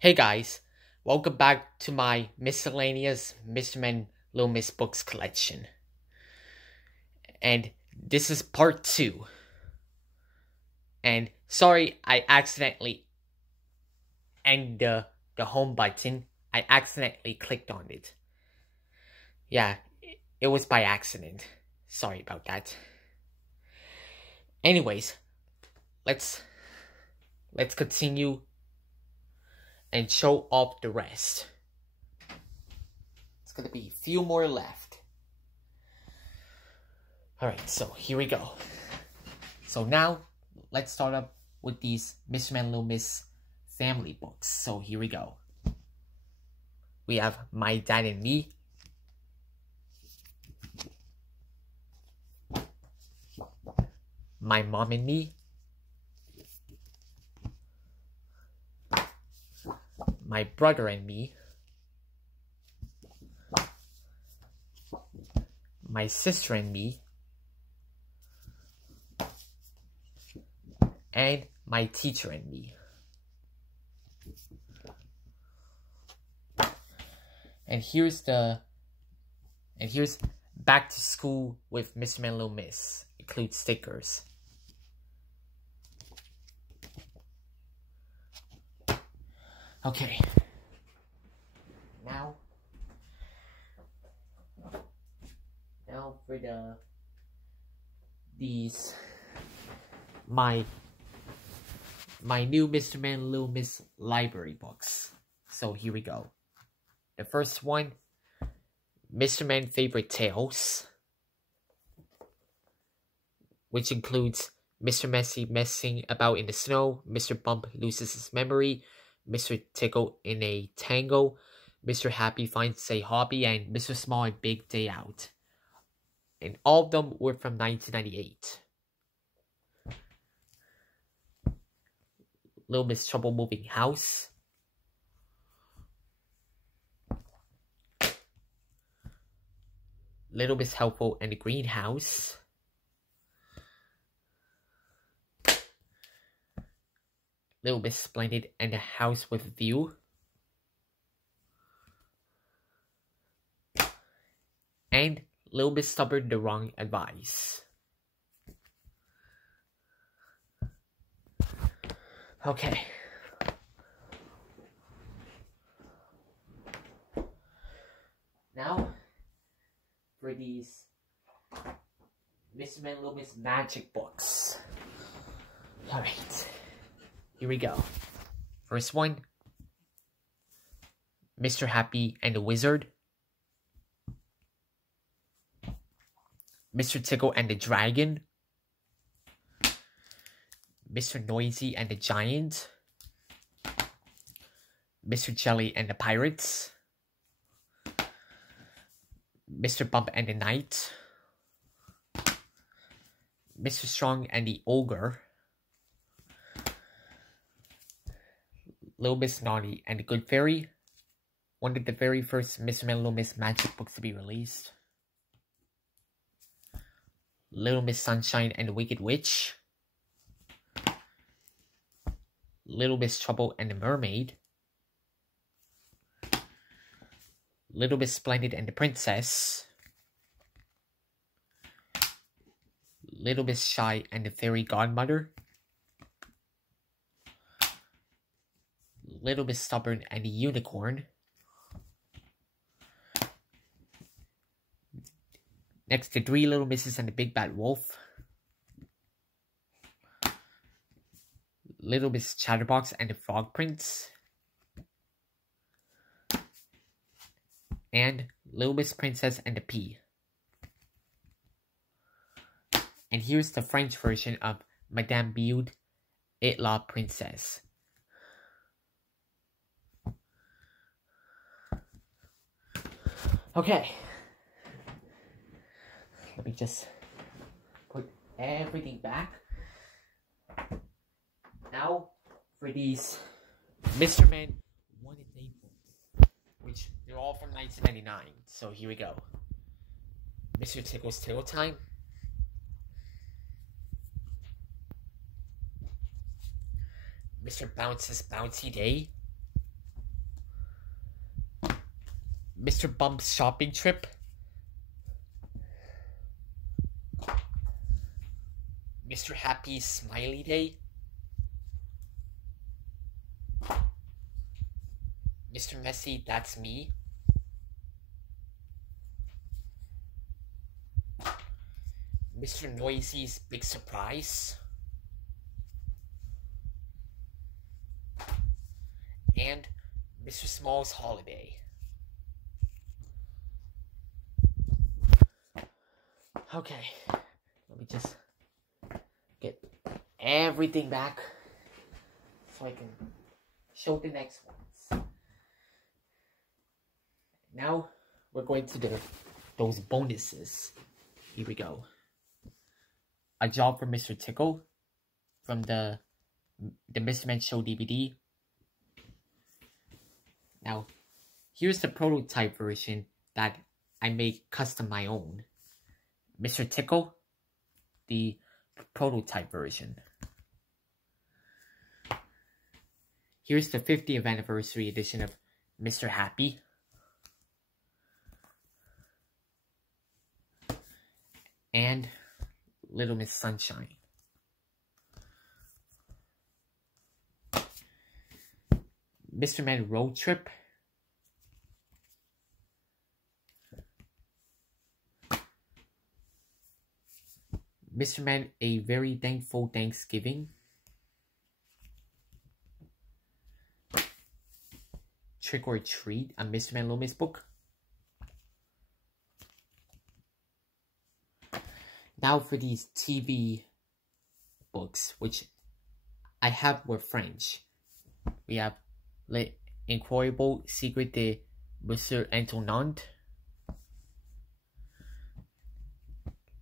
Hey guys, welcome back to my miscellaneous Mr. Man Little Miss Books collection. And this is part 2. And sorry, I accidentally and the home button, I accidentally clicked on it. Yeah, it was by accident. Sorry about that. Anyways, let's continue and show off the rest. It's gonna be a few more left. Alright, so here we go. So now, let's start up with these Mr. Man Little Miss family books. So here we go. We have My Dad and Me. My Mom and Me. My Brother and Me. My Sister and Me. And My Teacher and Me. And here's Back to School with Mr. Man Little Miss. Includes stickers. Okay. Now for these my new Mr. Man Little Miss library books. So here we go. The first one, Mr. Man Favorite Tales, which includes Mr. Messy messing about in the snow, Mr. Bump loses his memory, Mr. Tickle in a tango, Mr. Happy finds a hobby, and Mr. Small a big day out. And all of them were from 1998. Little Miss Trouble Moving House. Little Miss Helpful and the Greenhouse. Little Miss Splendid and the House with View. And Little Miss Stubborn the Wrong Advice. Okay. Now, for these Mr. Man Little Miss magic books. Alright. Here we go. First one. Mr. Happy and the Wizard. Mr. Tickle and the Dragon. Mr. Noisy and the Giant. Mr. Jelly and the Pirates. Mr. Bump and the Knight. Mr. Strong and the Ogre. Little Miss Naughty and the Good Fairy. One of the very first Mr. Man Little Miss magic books to be released. Little Miss Sunshine and the Wicked Witch. Little Miss Trouble and the Mermaid. Little Miss Splendid and the Princess. Little Miss Shy and the Fairy Godmother. Little Miss Stubborn and the Unicorn. Next, the Three Little Misses and the Big Bad Wolf. Little Miss Chatterbox and the Frog Prince. And Little Miss Princess and the Pea. And here's the French version of Madame Bude et la Princesse. Okay. Let me just put everything back. Now, for these Mr. Man 1 and 8 books, which they're all from 1999. So here we go. Mr. Tickle's Tickle Time. Mr. Bounce's Bouncy Day. Mr. Bump's shopping trip, Mr. Happy's smiley day, Mr. Messy, that's me, Mr. Noisy's big surprise, and Mr. Small's holiday. Okay, let me just get everything back so I can show the next ones. Now we're going to do those bonuses. Here we go. A job for Mr. Tickle from the Mr. Man Show DVD. Now, here's the prototype version that I made custom my own. Mr. Tickle, the prototype version. Here's the 50th anniversary edition of Mr. Happy. And Little Miss Sunshine. Mr. Man Road Trip. Mr. Man A Very Thankful Thanksgiving. Trick or Treat, a Mr. Man Loomis book. Now for these TV books, which I have were French. We have Les Incroyables Secrets de Monsieur Antoinette,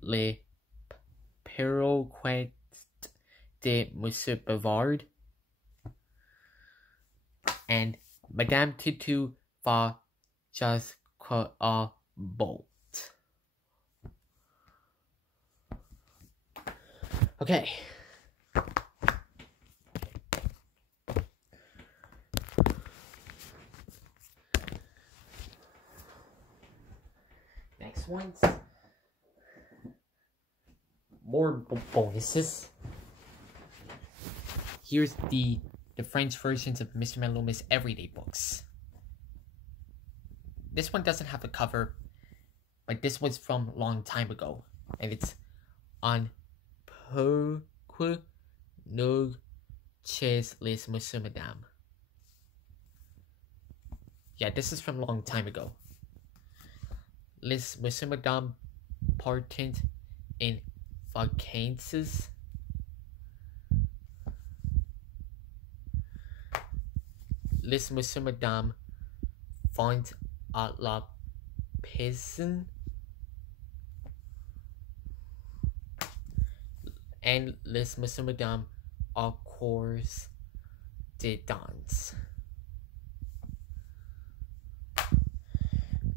Les Pirouettes de Monsieur Bavard, and Madame Tutu va jusqu'à Bolt. Okay. Next ones. More bonuses. Here's the French versions of Mr. Man Loomis everyday books. This one doesn't have a cover, but this was from a long time ago, and it's on Pourquoi nous chez les Monsieur Madame. Yeah, this is from a long time ago. Les Monsieur Madame partent in vacances. Les Monsieur Madame vont à la piscine. And Les Monsieur Madame au cours de danse.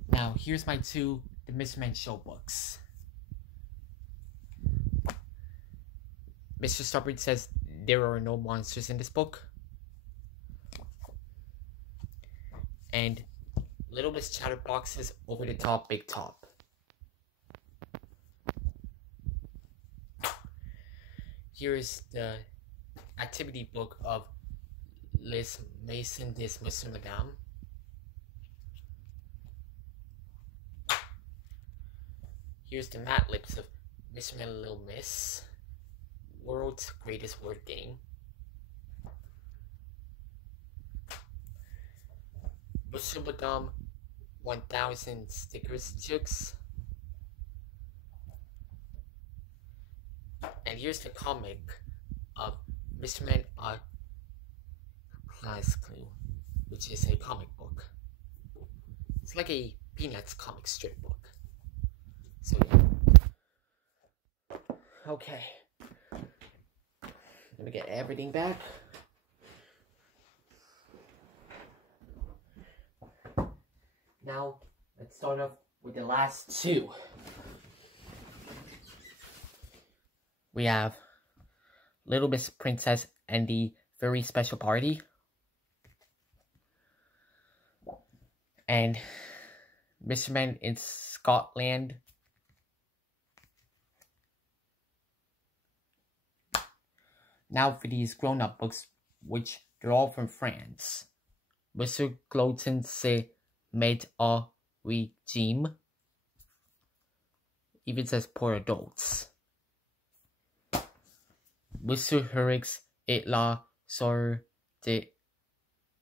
Now, here's my two The Mr. Man Show books. Mr. Stubborn says there are no monsters in this book. And Little Miss Chatterbox's Over the Top Big Top. Here's the activity book of Les Maison des Monsieur Madame. Here's the Mad Libs of Mr. Man Little Miss, World's Greatest Word Game. Monsieur Madame 1000 Stickers Jukes. And here's the comic of Mr. Man a Class Clue, which is a comic book. It's like a Peanuts comic strip book. So yeah. Okay. Let me get everything back. Now, let's start off with the last two. We have Little Miss Princess and the Very Special Party. And Mr. Man in Scotland. Now for these grown-up books, which they're all from France. Mr. Gloton se met a regime. Even says pour adults. Mr. Hurricks et la sort de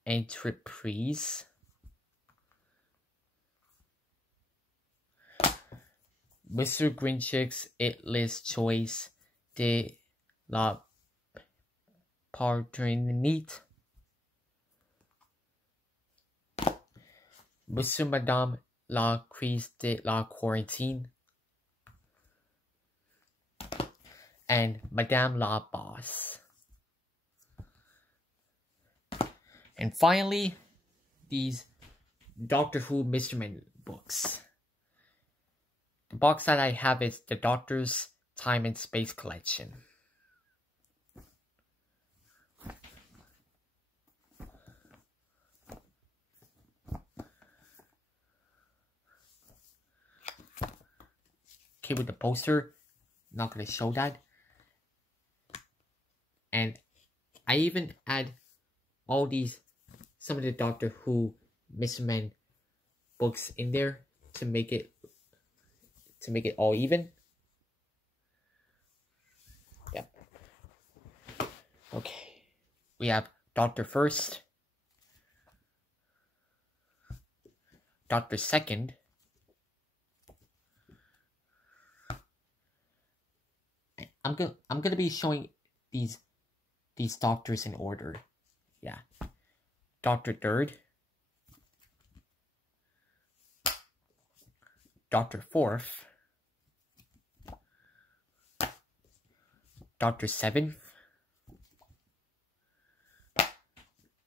entreprise. Mr. Grinchix et les choice de la paternité. Monsieur Madame la crise de la quarantine. And Madame la Boss. And finally, these Doctor Who Mr. Man books. The box that I have is the Doctor's Time and Space Collection. Okay, with the poster, not gonna show that. And I even add all these, some of the Doctor Who Mr. Man books in there to make it all even. Yep. Okay. We have Doctor First, Doctor Second, I'm gonna be showing these doctors in order. Yeah. Doctor Third, Doctor Fourth, Doctor Seventh,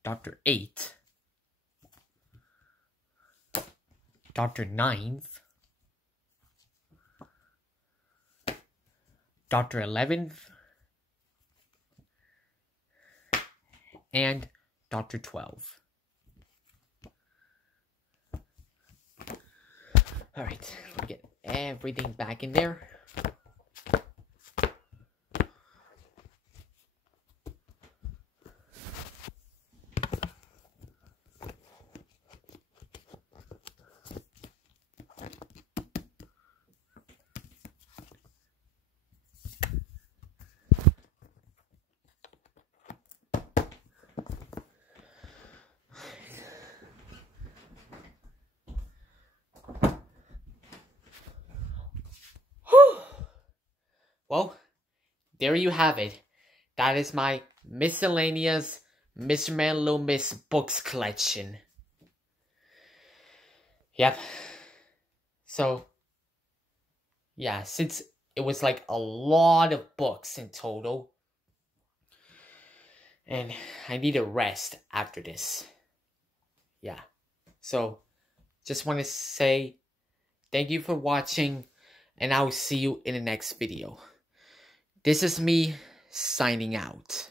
Doctor Eighth, Doctor Ninth, Doctor 11th, and Doctor 12. Alright, let me get everything back in there. Well, there you have it. That is my miscellaneous Mr. Man Loomis books collection. Yep. So, yeah, since it was like a lot of books in total, and I need a rest after this. Yeah. So, just want to say thank you for watching, and I'll see you in the next video. This is me signing out.